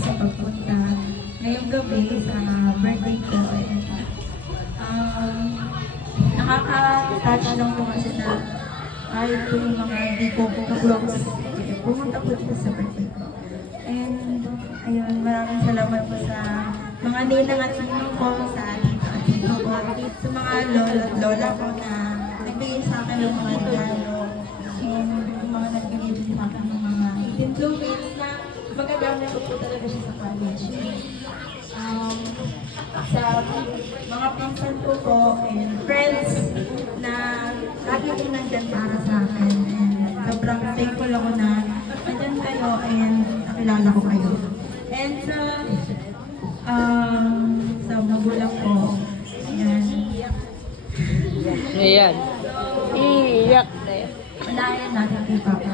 sa pagpunta ngayong gabi sa birthday ko. Nakaka-touch lang po kasi na kahit po yung mga hindi ko ka-close, pumunta po dito sa birthday ko. And ayun, maraming salamat po sa mga ninang at ninong ko, sa tito at tito ko, sa mga lola at lola ko na nagbigay sa akin ng mga regalo. And yung mga nagbigay din sa akin ng mga influence na magagamit ko po talaga siya sa college. Sa mga pinsan ko po and friends na lagi po nandyan para sa akin. And sobrang thankful ako na nandyan kayo and nakilala ko kayo. And sa magulang ko, ayan. Ayan. Iyak. Unahin natin kay Papa.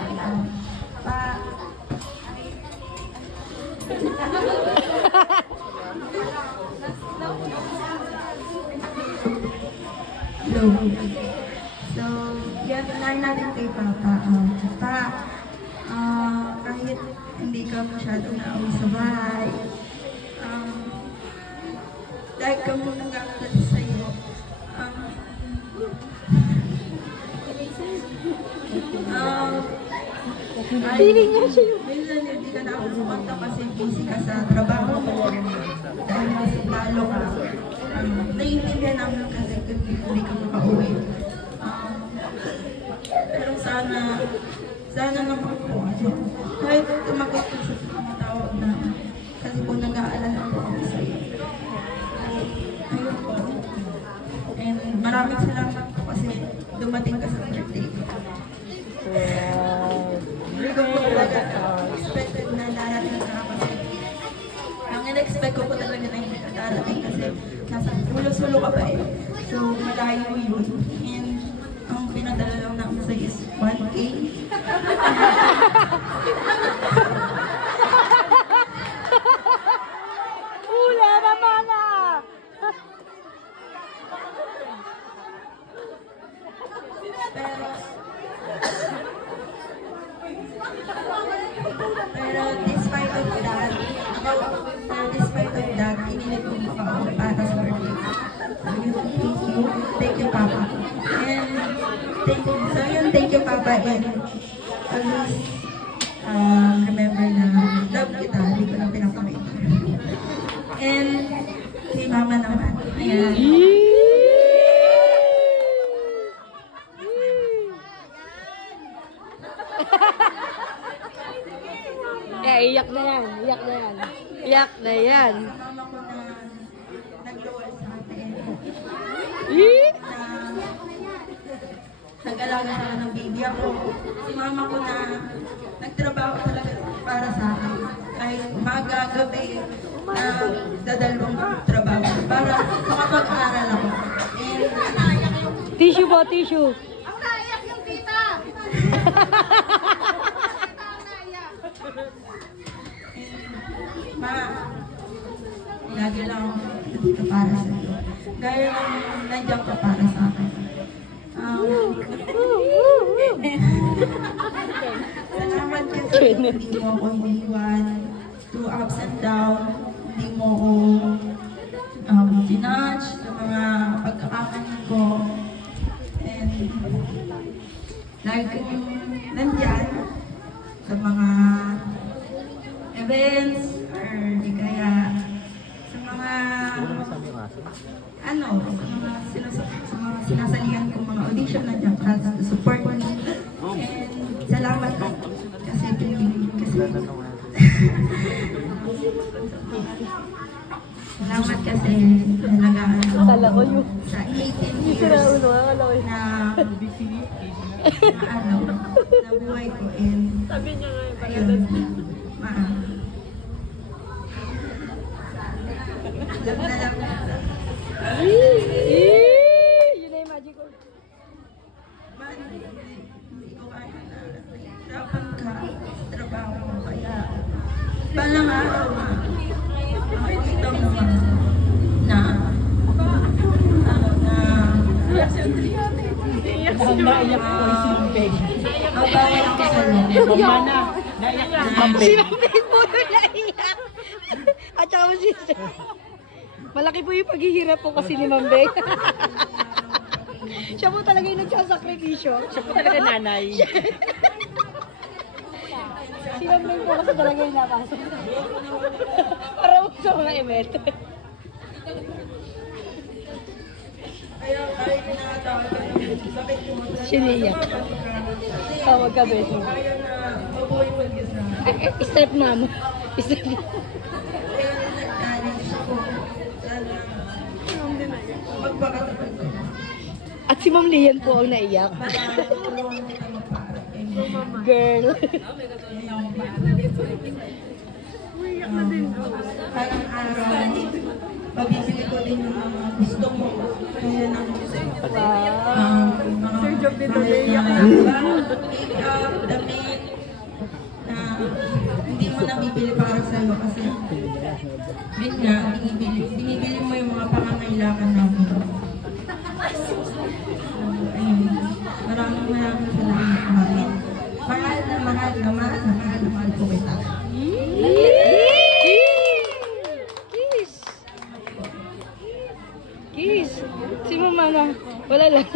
Hello. So, yan, unahin natin kay Papa. Kahit hindi ka masyado nauwi sa bahay, dahil ka mo nag-aaral sa'yo, feeling niya siya yung... minsan hindi ka na ako sumanta kasi busy ka sa trabaho mo. Dahil mas talo ka. Naiintindihan namin kasi kung hindi ka makauwi. Pero sana naman po, kahit tumagot ko sa mga tawag na kasi po nag-aalala po ako sa'yo. Ayun po. And maraming salamat po kasi dumating ka sa birthday ko. Hindi ko po talaga expected na narating ka kasi ang in-expect ko po talaga na hindi ka narating kasi nasa ulo-sulo ka pa eh. So malayo yun. And ang pinadala lang namin sa'yo is 1K. Ula naman na! Pero despite of that, inilit ko makauwi para sa birthday. Thank you, Papa. And thank you, Papa. And always remember na love kita, hindi ko lang pinapakita. And kay Mama naman. Ayan. Iyak na yan. Iyak na yan. Iyak na yan. Mama ko na nag-luwal sa atin. Nag-alaga sa ng baby ako. Si mama ko na nagtrabaho talaga para sa akin. Kahit umaga, gabi, na dadalawang trabaho para makapag-aral ako. And Tissue po, tissue. Ang naiyak yung tita! Ma, lagi lang ako dito para sa iyo. Gaya ng nandiyan ka para sa akin. Salamat kasi hindi mo ako iniwan through ups and downs. Hindi mo ako dinudge sa mga pagkakakamali ko. And lagi kang nandiyan sa mga events or di kaya sa mga sa mga sinasalihan kong mga audition nandiyan ka sa support mo. And salamat kasi salamat kasi nalagaan ko sa 18 years na buhay ko. And Sabi niya nga yung ayun, love na lang. Yun na yung magic ko. Hindi ko kaya na hirapan ka sa trabaho mo. Kaya balang araw makikita mo na Naiyak ko yung beg. ang bawal ako sa loob. Mama na. Naiyak na. Sinabi mo doon naiyak. Malaki po yung paghihirap po kasi ni Ma'am Beng. Siya po talaga yung nagsasakripisyo. Siya po talaga nanay. Si Ma'am Beng po kasi talaga yung napasok. Para po sa mga emet. Kaya kahit pinakatawa ka ng sakit yung mata. Siniyak. Tawag ka, beso. Kaya na mabuhay mag-isa. Step ma'am. Step. Kaya na nag-manage ako. Sana magpakatapat ko. At si Ma'am Lian po ang naiyak. Para tulungan kita magpakatapat. Girl. Parang araw, pabibili ko din yung mga gusto mo. Kaya ng Sir Job dito, makeup, damit, na hindi mo nabibili para sa'yo kasi yun nga, binibili mo yung mga pangangailangan namin. Ayun, maraming salamat namin. Mahal na mahal na mahal na mahal na mahal po kita. Kiss. Si Mama na. Wala lang.